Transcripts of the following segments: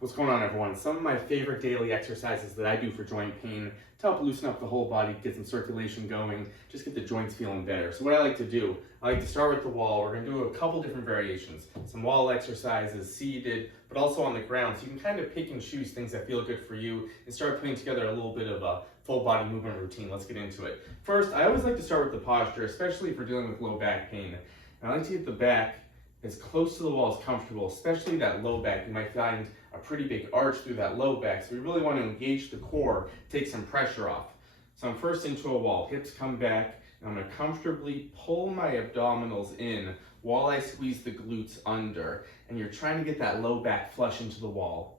What's going on, everyone? Some of my favorite daily exercises that I do for joint pain to help loosen up the whole body, get some circulation going, just get the joints feeling better. So what I like to do, I like to start with the wall. We're going to do a couple different variations. Some wall exercises, seated, but also on the ground. So you can kind of pick and choose things that feel good for you and start putting together a little bit of a full body movement routine. Let's get into it. First, I always like to start with the posture, especially if we're dealing with low back pain. And I like to get the back as close to the wall as comfortable, especially that low back. You might find a pretty big arch through that low back, so we really want to engage the core, take some pressure off. So I'm first into a wall, hips come back, and I'm going to comfortably pull my abdominals in while I squeeze the glutes under, and you're trying to get that low back flush into the wall.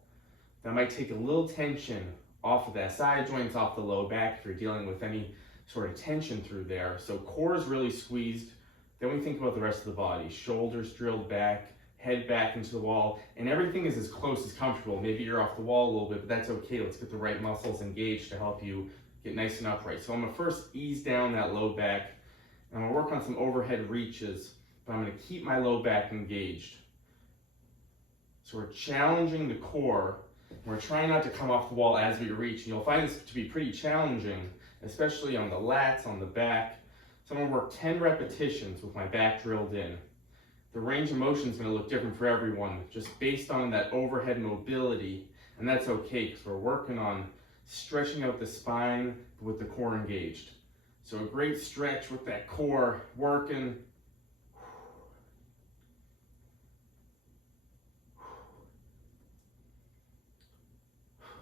That might take a little tension off of that side joints, off the low back if you're dealing with any sort of tension through there. So core is really squeezed. Then we think about the rest of the body, shoulders drilled back, head back into the wall, and everything is as close as comfortable. Maybe you're off the wall a little bit, but that's okay. Let's get the right muscles engaged to help you get nice and upright. So I'm gonna first ease down that low back, and I'm gonna work on some overhead reaches, but I'm gonna keep my low back engaged. So we're challenging the core. We're trying not to come off the wall as we reach, and you'll find this to be pretty challenging, especially on the lats, on the back. So I'm gonna work 10 repetitions with my back drilled in. The range of motion is gonna look different for everyone, just based on that overhead mobility, and that's okay, because we're working on stretching out the spine with the core engaged. So a great stretch with that core working.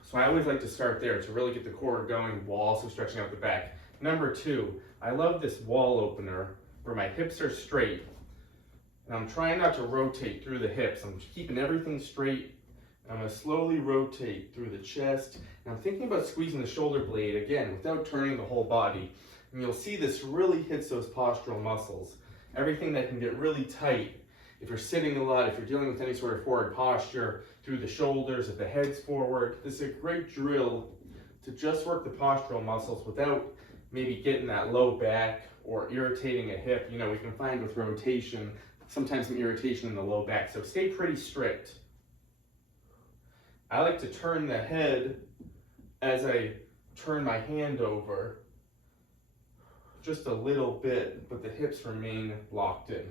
So I always like to start there to really get the core going while also stretching out the back. Number 2, I love this wall opener where my hips are straight and I'm trying not to rotate through the hips. I'm keeping everything straight and I'm going to slowly rotate through the chest. And I'm thinking about squeezing the shoulder blade again without turning the whole body. And you'll see this really hits those postural muscles. Everything that can get really tight if you're sitting a lot, if you're dealing with any sort of forward posture, through the shoulders, if the head's forward. This is a great drill to just work the postural muscles without maybe getting that low back or irritating a hip. You know, we can find with rotation, sometimes some irritation in the low back. So stay pretty strict. I like to turn the head as I turn my hand over just a little bit, but the hips remain locked in.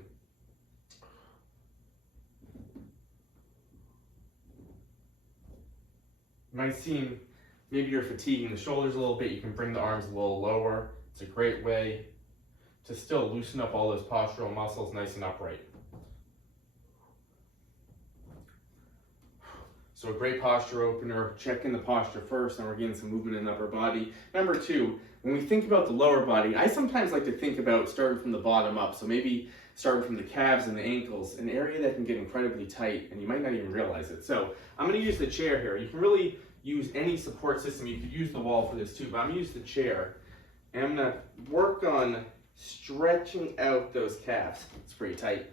It might seem maybe you're fatiguing the shoulders a little bit. You can bring the arms a little lower. It's a great way to still loosen up all those postural muscles nice and upright. So a great posture opener, check in the posture first, and we're getting some movement in the upper body. Number 2, when we think about the lower body, I sometimes like to think about starting from the bottom up. So maybe starting from the calves and the ankles, an area that can get incredibly tight, and you might not even realize it. So I'm gonna use the chair here. You can really use any support system. You could use the wall for this too, but I'm gonna use the chair. And I'm gonna work on stretching out those calves. It's pretty tight.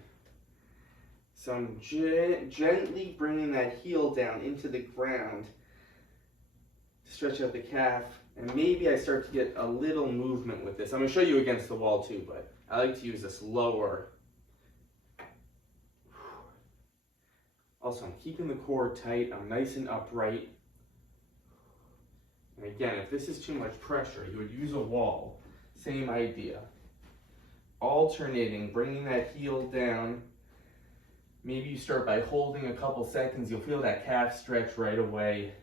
So I'm gently bringing that heel down into the ground to stretch out the calf. And maybe I start to get a little movement with this. I'm gonna show you against the wall too, but I like to use this lower. Also, I'm keeping the core tight. I'm nice and upright. And again, if this is too much pressure, you would use a wall. Same idea. Alternating, bringing that heel down. Maybe you start by holding a couple seconds. You'll feel that calf stretch right away.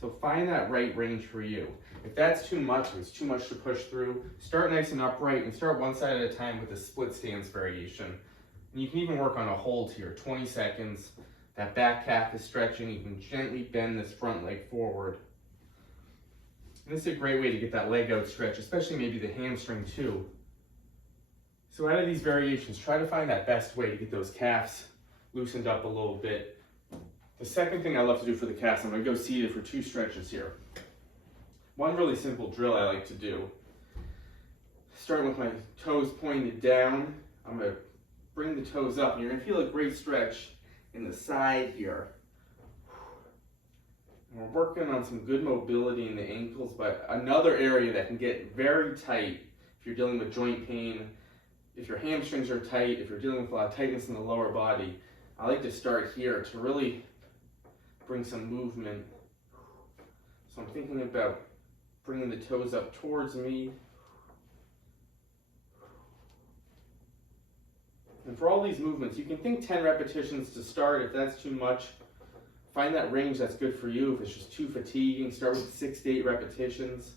So find that right range for you. If that's too much, if it's too much to push through, start nice and upright and start one side at a time with a split stance variation. And you can even work on a hold here, 20 seconds. That back calf is stretching. You can gently bend this front leg forward. And this is a great way to get that leg out stretch, especially maybe the hamstring too. So out of these variations, try to find that best way to get those calves loosened up a little bit. The second thing I love to do for the calves, I'm gonna go seated for 2 stretches here. One really simple drill I like to do. Starting with my toes pointed down, I'm gonna bring the toes up, and you're gonna feel a great stretch in the side here. And we're working on some good mobility in the ankles, but another area that can get very tight if you're dealing with joint pain, if your hamstrings are tight, if you're dealing with a lot of tightness in the lower body, I like to start here to really bring some movement. So I'm thinking about bringing the toes up towards me. And for all these movements, you can think 10 repetitions to start. If that's too much, find that range that's good for you. If it's just too fatiguing, start with 6 to 8 repetitions.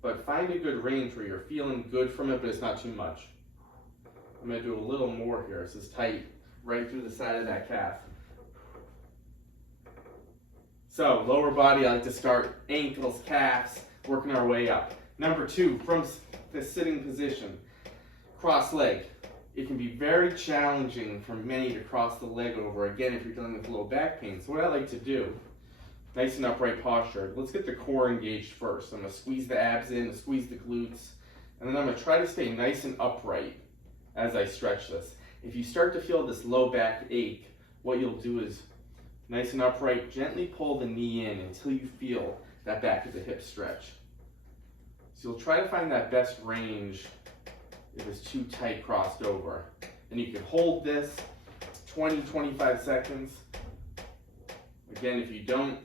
But find a good range where you're feeling good from it, but it's not too much. I'm going to do a little more here. This is tight right through the side of that calf. So lower body, I like to start ankles, calves, working our way up. Number 2, from the sitting position, cross leg. It can be very challenging for many to cross the leg over, again, if you're dealing with low back pain. So what I like to do, nice and upright posture. Let's get the core engaged first. I'm going to squeeze the abs in, squeeze the glutes, and then I'm going to try to stay nice and upright as I stretch this. If you start to feel this low back ache, what you'll do is nice and upright, gently pull the knee in until you feel that back of the hip stretch. So you'll try to find that best range if it's too tight crossed over. And you can hold this 20-25 seconds. Again, if you don't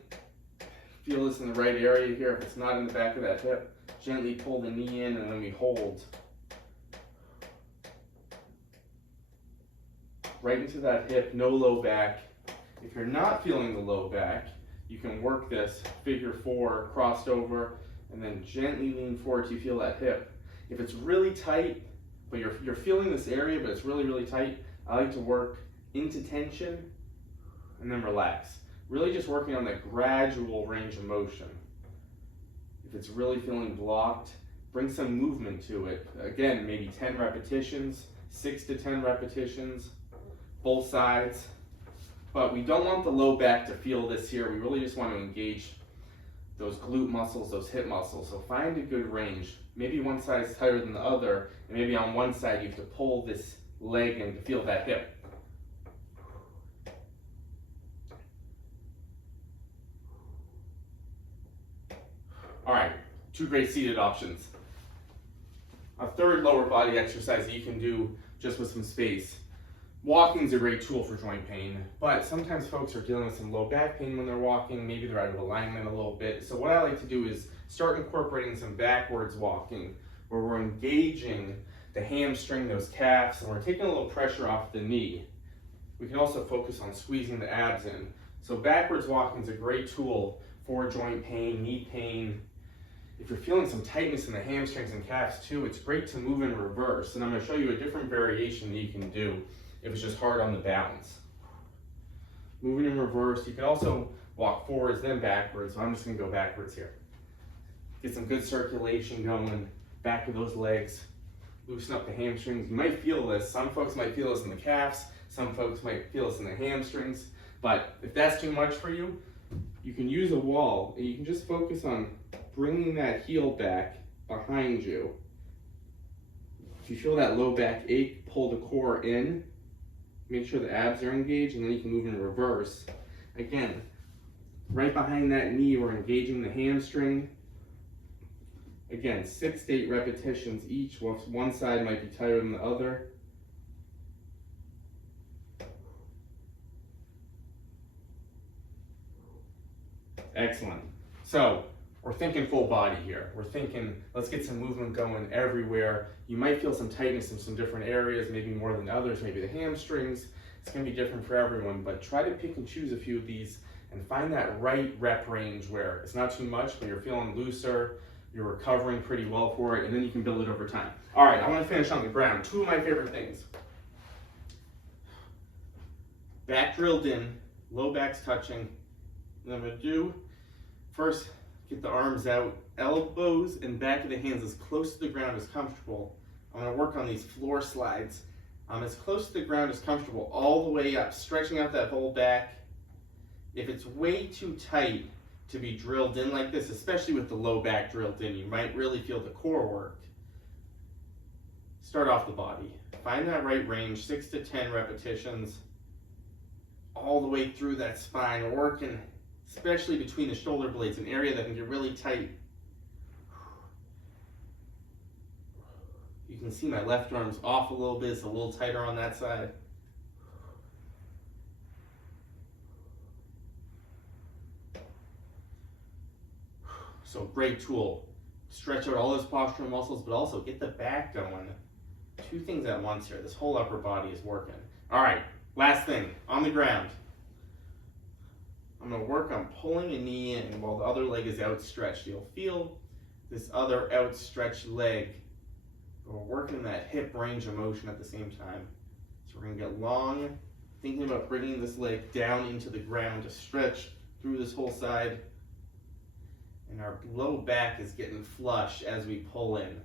feel this in the right area here, if it's not in the back of that hip, gently pull the knee in and then we hold. Right into that hip, no low back. If you're not feeling the low back, you can work this figure 4, crossed over, and then gently lean forward till you feel that hip. If it's really tight, but you're feeling this area, but it's really, really tight, I like to work into tension and then relax. Really just working on that gradual range of motion. If it's really feeling blocked, bring some movement to it. Again, maybe 10 repetitions, 6 to 10 repetitions, both sides. But we don't want the low back to feel this here. We really just want to engage those glute muscles, those hip muscles. So find a good range. Maybe one side is tighter than the other, and maybe on one side you have to pull this leg in to feel that hip. All right, 2 great seated options. A third lower body exercise that you can do just with some space. Walking is a great tool for joint pain, but sometimes folks are dealing with some low back pain when they're walking. Maybe they're out of alignment a little bit. So what I like to do is start incorporating some backwards walking, where we're engaging the hamstring, those calves, and we're taking a little pressure off the knee. We can also focus on squeezing the abs in. So backwards walking is a great tool for joint pain, knee pain. If you're feeling some tightness in the hamstrings and calves too, it's great to move in reverse. And I'm going to show you a different variation that you can do if it's just hard on the balance. Moving in reverse, you can also walk forwards, then backwards. So I'm just going to go backwards here. Get some good circulation going, back of those legs. Loosen up the hamstrings. You might feel this. Some folks might feel this in the calves. Some folks might feel this in the hamstrings. But if that's too much for you, you can use a wall and you can just focus on bringing that heel back behind you. If you feel that low back ache, pull the core in. Make sure the abs are engaged, and then you can move in reverse. Again, right behind that knee, we're engaging the hamstring. Again, 6 to 8 repetitions each. One side might be tighter than the other. Excellent. So we're thinking full body here. We're thinking, let's get some movement going everywhere. You might feel some tightness in some different areas, maybe more than others, maybe the hamstrings. It's going to be different for everyone, but try to pick and choose a few of these and find that right rep range where it's not too much, but you're feeling looser, you're recovering pretty well for it, and then you can build it over time. All right, I want to finish on the ground. 2 of my favorite things. Back drilled in, low back's touching. What I'm going to do, first, get the arms out, elbows and back of the hands as close to the ground as comfortable. I'm going to work on these floor slides. As close to the ground as comfortable, all the way up, stretching out that whole back. If it's way too tight to be drilled in like this, especially with the low back drilled in, you might really feel the core work. Start off the body. Find that right range, 6 to 10 repetitions, all the way through that spine, working especially between the shoulder blades, an area that can get really tight. You can see my left arm's off a little bit, it's a little tighter on that side. So great tool. Stretch out all those postural muscles, but also get the back going. Two things at once here. This whole upper body is working. All right, last thing, on the ground. I'm gonna work on pulling a knee in while the other leg is outstretched. You'll feel this other outstretched leg. But we're working that hip range of motion at the same time. So we're gonna get long, thinking about bringing this leg down into the ground to stretch through this whole side. And our low back is getting flush as we pull in.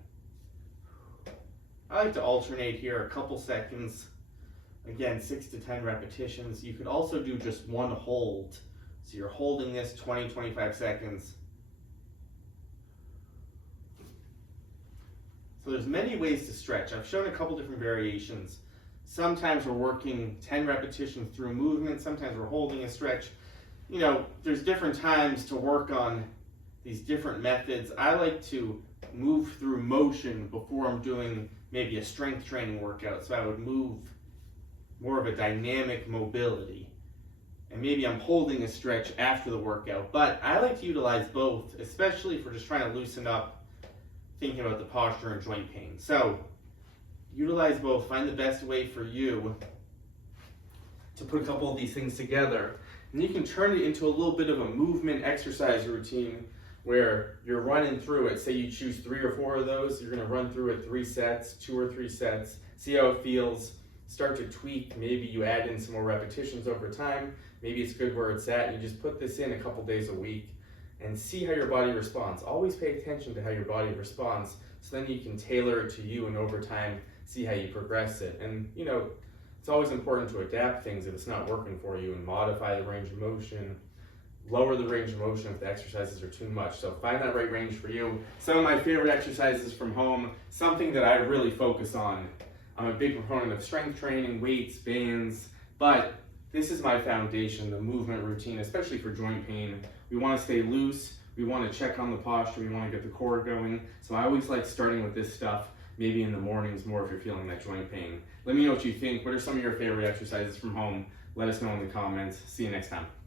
I like to alternate here a couple seconds. Again, 6 to 10 repetitions. You could also do just one hold. So you're holding this 20, 25 seconds. So there's many ways to stretch. I've shown a couple different variations. Sometimes we're working 10 repetitions through movement. Sometimes we're holding a stretch. You know, there's different times to work on these different methods. I like to move through motion before I'm doing maybe a strength training workout. So I would move more of a dynamic mobility. And maybe I'm holding a stretch after the workout. But I like to utilize both, especially if we're just trying to loosen up, thinking about the posture and joint pain. So utilize both. Find the best way for you to put a couple of these things together. And you can turn it into a little bit of a movement exercise routine where you're running through it. Say you choose 3 or 4 of those, you're gonna run through it 3 sets, 2 or 3 sets, see how it feels, start to tweak. Maybe you add in some more repetitions over time. Maybe it's good where it's at. You just put this in a couple days a week and see how your body responds. Always pay attention to how your body responds, so then you can tailor it to you, and over time, see how you progress it. And you know, it's always important to adapt things if it's not working for you, and modify the range of motion, lower the range of motion if the exercises are too much. So find that right range for you. Some of my favorite exercises from home, something that I really focus on. I'm a big proponent of strength training, weights, bands, but this is my foundation, the movement routine, especially for joint pain. We want to stay loose, we want to check on the posture, we want to get the core going. So I always like starting with this stuff, maybe in the mornings more if you're feeling that joint pain. Let me know what you think. What are some of your favorite exercises from home? Let us know in the comments. See you next time.